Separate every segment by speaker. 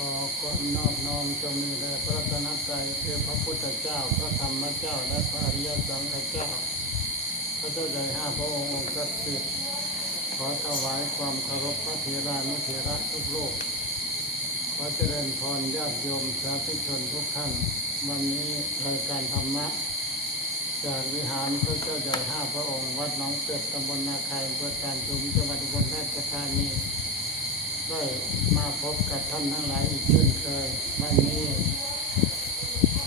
Speaker 1: ขอความนอบน้อมจงมีแด่พระรัตนตรัยคือพระพุทธเจ้า พระธรรมเจ้า และพระอริยสังฆเจ้า พระเจ้าใหญ่ห้าพระองค์องค์ศักดิ์สิทธิ์ขอถวายความเคารพพระเถรานุเถระทุกโลก ขอเจริญพรญาติโยมสาธุชนทุกท่าน วันนี้รายการธรรมะ จากวิหารพระเจ้าใหญ่ห้าพระองค์ วัดหนองเป็ดตำบลนาคายอำเภอการชุมจังหวัดอุบลราชธานี ได้มาพบกับท่านทั้งหลายอีกเช่นเคย วันนี้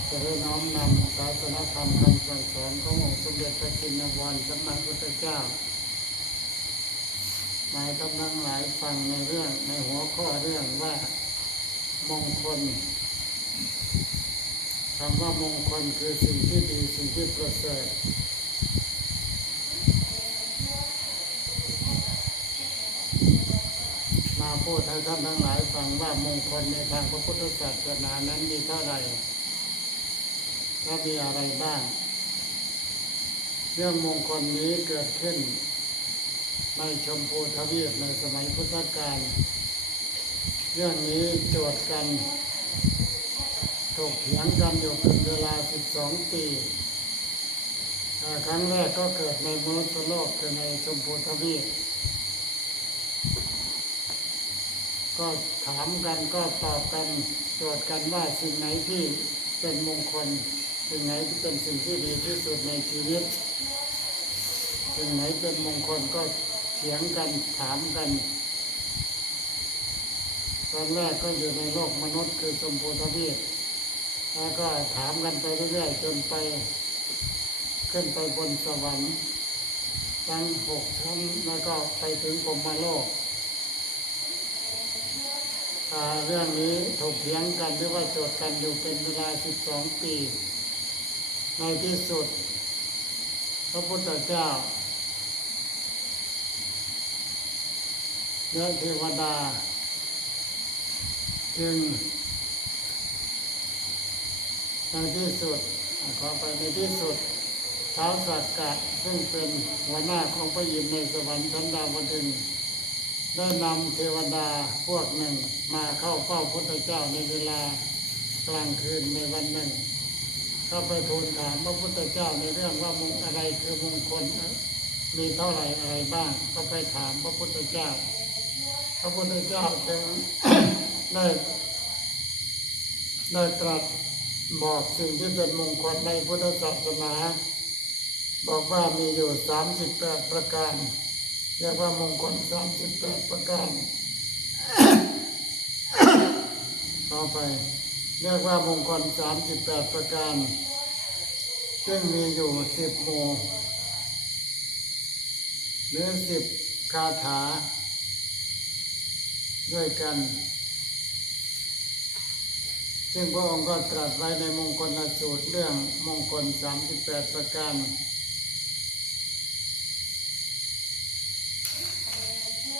Speaker 1: จะได้น้อมนำศาสนธรรมคำสั่งสอนขององค์สมเด็จพระจินวรสมมาพุทธเจ้ามาท่านทั้งหลายฟังในเรื่องในหัวข้อเรื่องว่ามงคลคำว่ามงคลคือสิ่งที่ดีสิ่งที่ประเสริฐ มาพูดให้ท่านทั้งหลายฟังว่ามงคลในทางพระพุทธศาสนานั้นมีเท่าไหร่และมีอะไรบ้าง เรื่องมงคลนี้เกิดขึ้น ในชมพูทวีปในสมัยพุทธกาลเรื่องนี้โจทย์กันถกเถียงกันอยู่เป็นเวลา 12 ปีอ่าครั้งแรกก็เกิดในมนุษย์โลกคือในชมพูทวีป ก็ถามกันก็ตอบกันโจทย์กันว่าสิ่งไหนที่เป็นมงคล สิ่งไหนที่เป็นสิ่งที่ดีที่สุดในชีวิต สิ่งไหนเป็นมงคลก็เถียงกันถามกันตอนแรกก็อยู่ในโลกมนุษย์คือชมพูทวีปแล้วก็ถามกันไปเรื่อยๆจนไป ขึ้นไปบนสวรรค์ทั้งหกชั้นแล้วก็ไปถึงพรมโลก เรื่องนี้ถกเถียงกันหรือว่าโจทย์กันอยู่เป็นเวลา 12 ปี ในที่สุด พระพุทธเจ้าและเทวดา จึงในที่สุดขอไปในที่สุดท้าวสักกะ ซึ่งเป็นหัวหน้าของพระยินทร์ในสวรรค์ชั้นดาวดึงส์ ได้นำเทวดาพวกหนึ่งมาเข้าเฝ้าพุทธเจ้าในเวลากลางคืนในวันหนึ่ง เข้าไปทูลถามพระพุทธเจ้าในเรื่องว่ามงอะไรคือมงคลมีเท่าไหร่อะไรบ้าง ก็ไปถามพระพุทธเจ้า พระพุทธเจ้าจึงได้ได้ตรัสบอกสิ่งที่เป็นมงคลในพุทธศาสนา บอกว่ามีอยู่38ประการ เรียกว่ามงคล38ปดประการต่อไป เรียกว่ามงคล38ปดประการ ซึ่งมีอยู่10หมู่หรือ10คาถา ด้วยกัน ซึ่งพระองค์ก็ตรัสไว้ในมงคลสูตรเรื่องมงคล38ประการ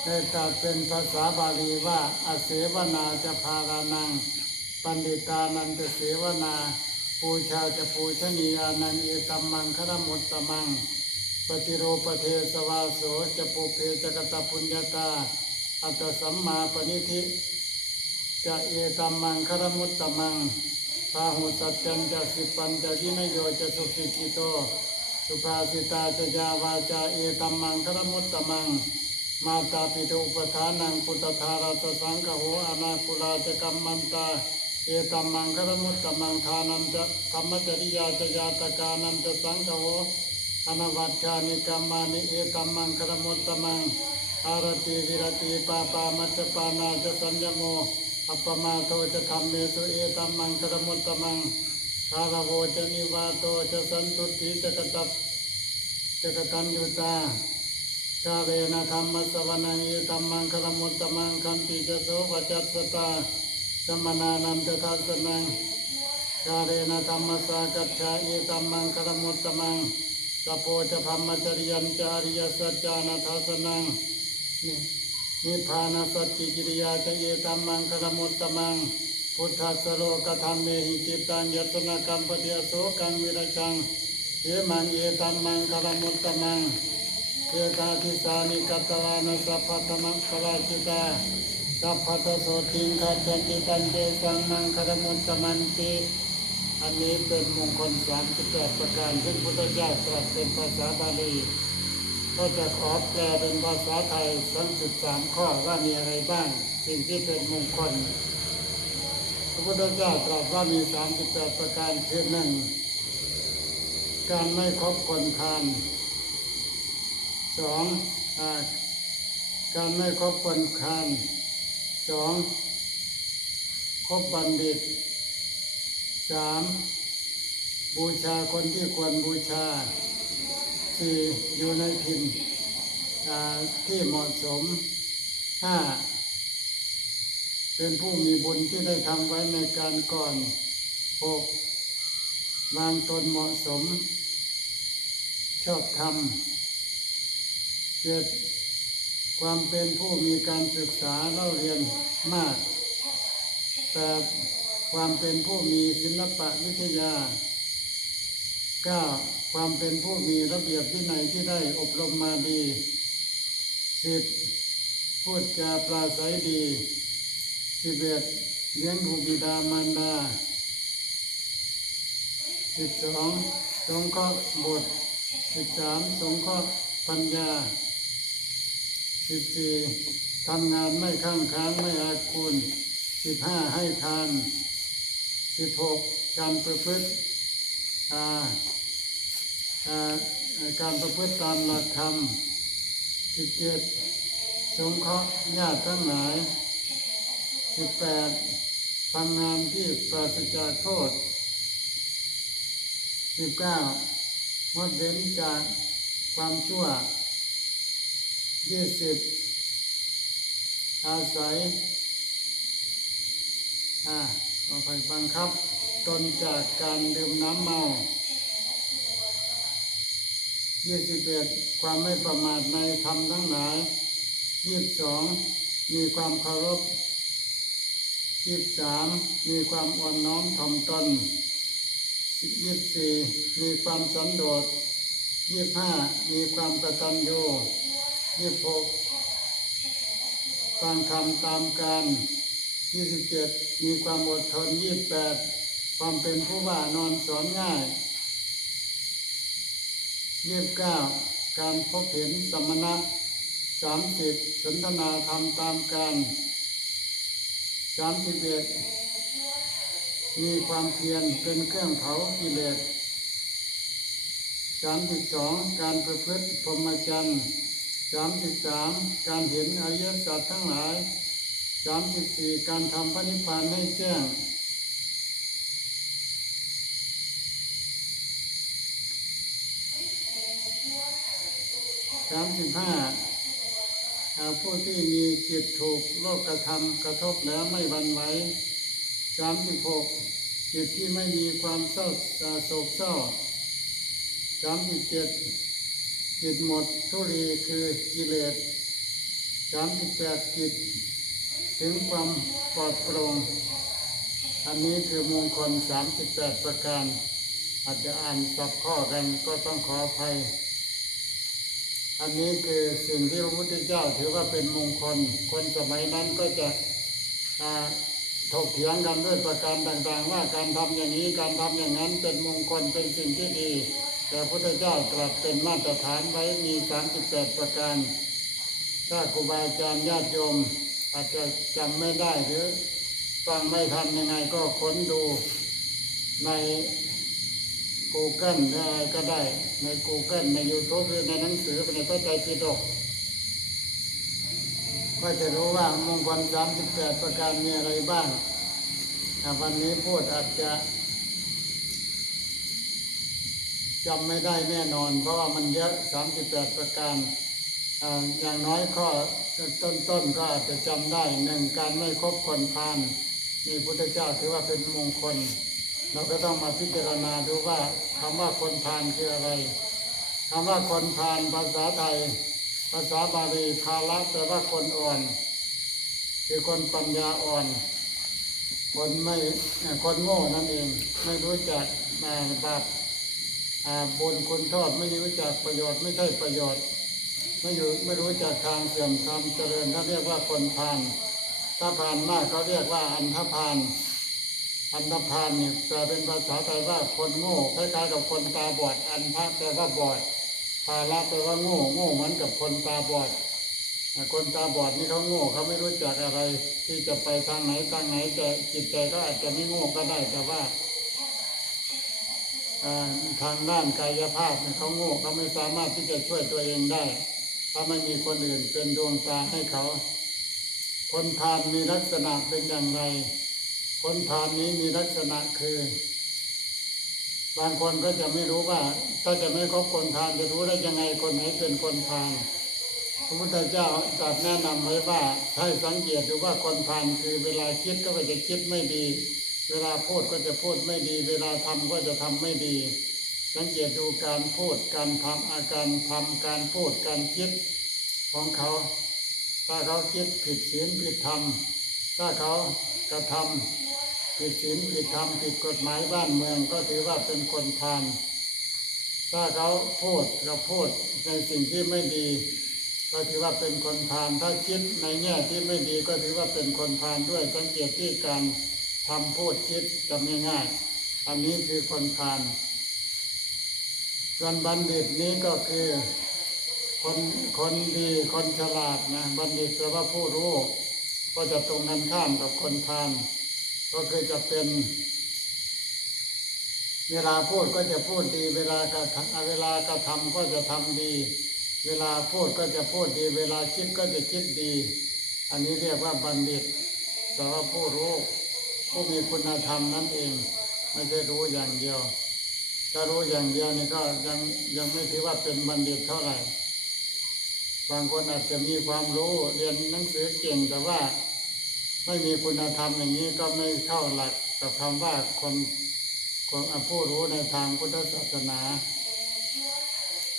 Speaker 1: ได้ตรัสเป็นภาษาบาลีว่าอาเสวนาจะพารานัง ปันดิตานันจะเสวนา ปูชาจะปูชนียานันเอตัมมังครมุตตมัง ปฏิโรปเทสวาโสจะปุเพจกตปุญญาตา อัตสัมมาปณิธิจะเอตัมมังครมุตตมังพาหุสัจจันจะสิปันจะยินโยจะสุสิกิโต สุภาสิตาจะยาวาจาเอตัมมังครมุตตมัง มาตาปิตุปทานังพุทธาราสสังคโหอนาคุลาจะกัมมันตา เอตัมมังครมุตตมังทานันจะธรรมจริยาจะยาตกานันจะสังคโหอนวัชชานิกรรมานิเอตัมมังครมุตตมังอารติวิรติปาปามัจจปานาจะสัญญโมอัปปมาโทจะธรรมเมสุเอตัมมังครมุตตมังคารโวจะนิวาโตจะสันตุติจะกตับจะกตัญญูตา กาเรนะธรรมสวนังเอตัมมังคารมุตตมังคันติจะโสวจัสสตาสมนานันตทัสสนังกาเรนะธรรมสากัจฉาเอตัมมังคารมุตตมังสปโปจะพัมมจริยันจาริยสัจจานาทัสสนังนิพพานสัจจิกิริยาจะเอตัมมังคารมุตตมังพุทธัสสโลกธรรมเมหิจิตตังยัตนกรรมปฏิยโสกังวิรชังเอมังเอตัมมังคารมุตตมัง เยตาทิสานิกัตวานะสัพพะตมังปราจิตาสัพพะทโสติงคัจจันติตันเจสังมังคารมุตตมันติอันนี้เป็นมงคลสามสิบแปดประการซึ่งพุทธเจ้าตรัสเป็นภาษาบาลีก็จะขอแปลเป็นภาษาไทยทั้งสิบสามข้อว่ามีอะไรบ้าง สิ่งที่เป็นมงคล พระพุทธเจ้าตรัสว่ามีสามสิบแปดประการคือหนึ่งการไม่คบคนพาล สองอการไม่คบคนพาลสองคบบัณฑิตสามบูชาคนที่ควรบูชาสี่อยู่ในถิ่นที่เหมาะสมห้าเป็นผู้มีบุญที่ได้ทำไว้ในการก่อนหกวางตนเหมาะสม ชอบธรรม เจ็ดความเป็นผู้มีการศึกษาเล่าเรียนมากแปดความเป็นผู้มีศิลปะวิทยาก้าความเป็นผู้มีระเบียบวินัยที่ได้อบรมมาดีสิบพูดจาปราศัยดีสิบเอ็ดเลี้ยงดูบิดามารดาสิบสองสงเคราะห์บุตรสิบสามสงเคราะห์ปัญญา สิบสี่ทำงานไม่ข้างค้างไม่อาคุณสิบห้าให้ทานสิบหกการประพฤติการประพฤติตามหลักธรรมสิบเจ็ดสงเคราะห์ญาติทั้งหลายสิบแปดทำงานที่ปราศจากโทษสิบเก้างดเว้นจากความชั่ว ยี่สิบอาศัยอ่าเอาไปบังคับ ตนจากการดื่มน้ำเมายี่สิบเอ็ดความไม่ประมาทในธรรมทั้งหลายยี่สิบสองมีความเคารพยี่สิบสามมีความอ่อนน้อมถ่อมตนยี่สิบสี่มีความสันโดษยี่สิบห้ามีความกตัญญู ยี่สิบหกฟังคำตามการยี่สิบเจ็ดมีความอดทนยี่สิบแปดความเป็นผู้ว่านอนสอนง่ายยี่สิบเก้าการพบเห็นสมณะสามสิบสนทนาธรรมตามการสามสิบเอ็ดมีความเพียรเป็นเครื่องเผากิเลสสามสิบสองการประพฤติพรหมจรรย์ สามสิบสามการเห็นอริยสัจทั้งหลายสามสิบสี่การทำพระนิพพานให้แจ้งสามสิบห้าหาผู้ที่มีจิตถูกโลกกระทำกระทบแล้วไม่หวันไหวสามสิบหกจิตที่ไม่มีความเศร้าโศกเศร้าสามสิบเจ็ด จิตหมดทุลีคือกิเลสสามสิบแปดจิต ถึงความปลอดโปร่งอันนี้คือมงคลสามสิบแปดประการ อาจจะอ่านสับข้อกันก็ต้องขออภัย อันนี้คือสิ่งที่พระพุทธเจ้าถือว่าเป็นมงคล คนสมัยนั้นก็จะถกเถียงกันด้วยประการต่างๆ ว่าการทำอย่างนี้การทำอย่างนั้นเป็นมงคลเป็นสิ่งที่ดี แต่พระพุทธเจ้าตรัสเป็นมาตรฐานไว้มี 38 ประการ ถ้าครูบาอาจารย์ญาติโยม อาจจะจำไม่ได้หรือฟังไม่ทันยังไงก็ค้นดูใน Google อะไรก็ได้ใน Google ใน YouTube หรือในหนังสือในพระไตรปิฎกก็จะรู้ว่ามงคล38 ประการมีอะไรบ้างถ้าวันนี้พูดอาจจะ จำไม่ได้แน่นอน เพราะว่ามันเยอะ38 ประการอย่างน้อยข้อต้นๆก็อาจจะจำได้หนึ่งการไม่คบคนพาลนี่พุทธเจ้าถือว่าเป็นมงคล เราก็ต้องมาพิจารณาดูว่าคำว่าคนพาลคืออะไรคำว่าคนพาลภาษาไทย ภาษาบาลีภาละแปลว่าคนอ่อน คือคนปัญญาอ่อน คนไม่คนโง่นั่นเอง ไม่รู้จักอ่บาป บุญคุณโทษไม่รู้จักประโยชน์ไม่ใช่ประโยชน์ ไม่อยู่ไม่รู้จักทางเสื่อมทำเจริญท่าเรียกว่าคนพาลถ้าผ่านมากเขาเรียกว่าอันธพาลอันธพาลเนี่ยแปลเป็นภาษาไทยว่าคนโง่คล้ายๆกับคนตาบอด อันทะแปลว่าบอดภาละแปลว่าโง่โง่เหมือนกับคนตาบอดคนตาบอดนี่เขาโง่เขาไม่รู้จักอะไร ที่จะไปทางไหนทางไหนแต่จิตใจก็อาจจะไม่โง่ก็ได้แต่ว่า ทางด้านกายภาพเนี่ยเขาโง่เขาไม่สามารถที่จะช่วยตัวเองได้ ถ้าไม่มีคนอื่นเป็นดวงตาให้เขา คนพาลมีลักษณะเป็นอย่างไร คนพาลนี้มีลักษณะคือ บางคนก็จะไม่รู้ว่า ถ้าจะไม่คบคนพาลจะรู้ได้ยังไงคนไหนเป็นคนพาลพระพุทธเจ้าตรัสแนะนำไว้ว่าให้สังเกตดูว่าคนพาลคือเวลาคิดก็จะคิดไม่ดี เวลาพูดก็จะพูดไม่ดี เวลาทำก็จะทำไม่ดี สังเกตดูการพูดการทำอาการทำการพูดการคิดของเขา ถ้าเขาคิดผิดศีลผิดธรรม ถ้าเขากระทำผิดศีลผิดธรรมผิดกฎหมายบ้านเมืองก็ถือว่าเป็นคนพาลถ้าเขาพูดก็พูดในสิ่งที่ไม่ดีก็ถือว่าเป็นคนพาลถ้าคิดในแง่ที่ไม่ดีก็ถือว่าเป็นคนพาลด้วยสังเกตที่การ ทำพูดคิดจำง่าย อันนี้คือคนพาลส่วนบัณฑิตนี้ก็คือ คนคนดีคนฉลาดนะบัณฑิตแปลว่าผู้รู้ ก็จะตรงกันข้ามกับคนพาลก็คือจะเป็น เวลาพูดก็จะพูดดี เวลากระเวลากระทำก็จะทำดี เวลาพูดก็จะพูดดี เวลาคิดก็จะคิดดี อันนี้เรียกว่าบัณฑิตแต่ว่าผู้รู้ ผู้มีคุณธรรมนั่นเอง ไม่ใช่รู้อย่างเดียวถ้ารู้อย่างเดียวนี่ก็ยังยังไม่ถือว่าเป็นบัณฑิตเท่าไหร่ บางคนอาจจะมีความรู้เรียนหนังสือเก่งแต่ว่า ไม่มีคุณธรรมอย่างนี้ก็ไม่เข้าหลักกับคำว่าคนคนผู้รู้ในทางพุทธศาสนา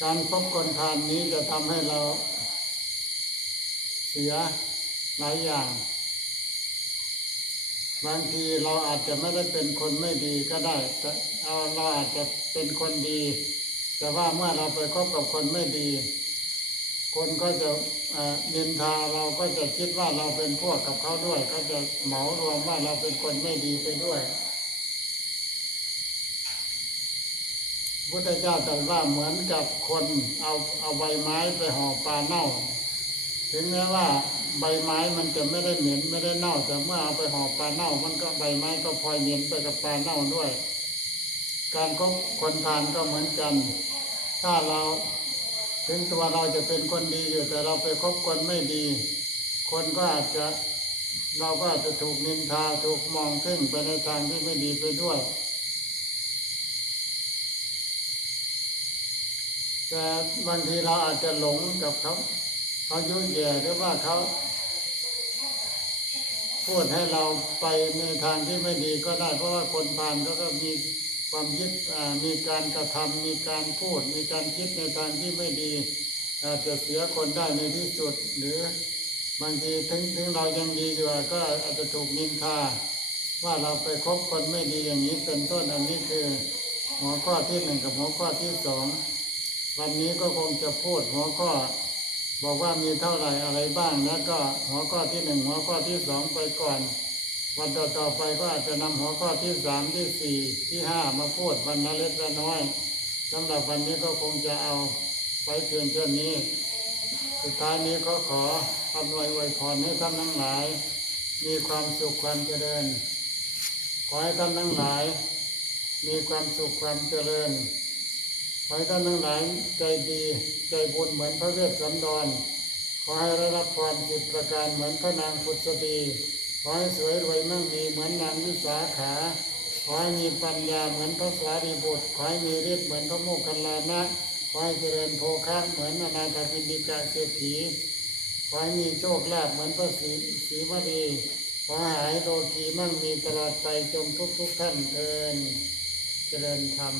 Speaker 1: การพบคนทานนี้จะทำให้เราเสียหลายอย่าง บางทีเราอาจจะไม่ได้เป็นคนไม่ดีก็ได้แต่เอาเราอาจจะเป็นคนดี แต่ว่าเมื่อเราไปคบกับคนไม่ดี คนก็จะเอ่อนินทาเราก็จะคิดว่าเราเป็นพวกกับเขาด้วย ก็จะเหมารวมว่าเราเป็นคนไม่ดีไปด้วยพุทธเจ้าตรัสว่าเหมือนกับคนเอาเอาใบไม้ไปห่อปลาเน่า ถึงแม้ว่า ใบไม้มันจะไม่ได้เหม็นไม่ได้เน่า แต่เมื่อเอาไปห่อปลาเน่า มันก็ใบไม้ก็พลอยเหม็นไปกับปลาเน่าด้วย การคบคนทานก็เหมือนกัน ถ้าเราถึงตัวเราจะเป็นคนดีอยู่แต่เราไปคบคนไม่ดี คนก็อาจจะเราก็อาจจะถูกนินทาถูกมองเพ่งไปในทางที่ไม่ดีไปด้วย แต่บางทีเราอาจจะหลงกับเขา เขายุ่ยแย่หรือว่าเขาพูดให้เราไปในทางที่ไม่ดีก็ได้ เพราะว่าคนพาลเขาก็มีความยึดมีการกระทำมีการพูด มีการคิดในทางที่ไม่ดีอาจจะเสียคนได้ในที่สุด หรือบางทีถึงถึงเรายังดีอยู่ก็อาจจะถูกนินทา ว่าเราไปคบคนไม่ดีอย่างนี้เป็นต้นอันนี้คือ หัวข้อที่หนึ่งกับหัวข้อที่สองวันนี้ก็คงจะพูดหัวข้อ บอกว่ามีเท่าไหร่อะไรบ้าง แล้วก็หัวข้อที่หนึ่งหัวข้อที่สองไปก่อน วันต่อต่อไปก็อาจจะนำหัวข้อที่สามที่สี่ที่ห้ามาพูดวันละเล็กละน้อยสำหรับวันนี้ก็คงจะเอาไว้เพียงเท่านี้ สุดท้ายนี้ก็ขออำนวยอวยพรให้ท่านทั้งหลาย มีความสุขความเจริญ ขอให้ท่านทั้งหลาย มีความสุขความเจริญ อให้ท่านทั้งหลายใจดีใจบุญเหมือนพระเวสสันดร ขอให้ได้รับพรสิบประการเหมือนพระนางพุทธดีขอให้สวยรวยมั่งมีเหมือนนางวิสาขา ขอให้มีปัญญาเหมือนพระสารีบุตร ขอให้มีฤทธิ์เหมือนพระโมคคัลลานะขอให้เจริญโภคะเหมือนอนาถาปินิกาเศรษฐีขอให้มีโชคลาภเหมือนพระศรีศรีวดีขอให้หายโรคีมั่งมีตลอดไปจงทุกทุกท่านเทินเจริญธรรม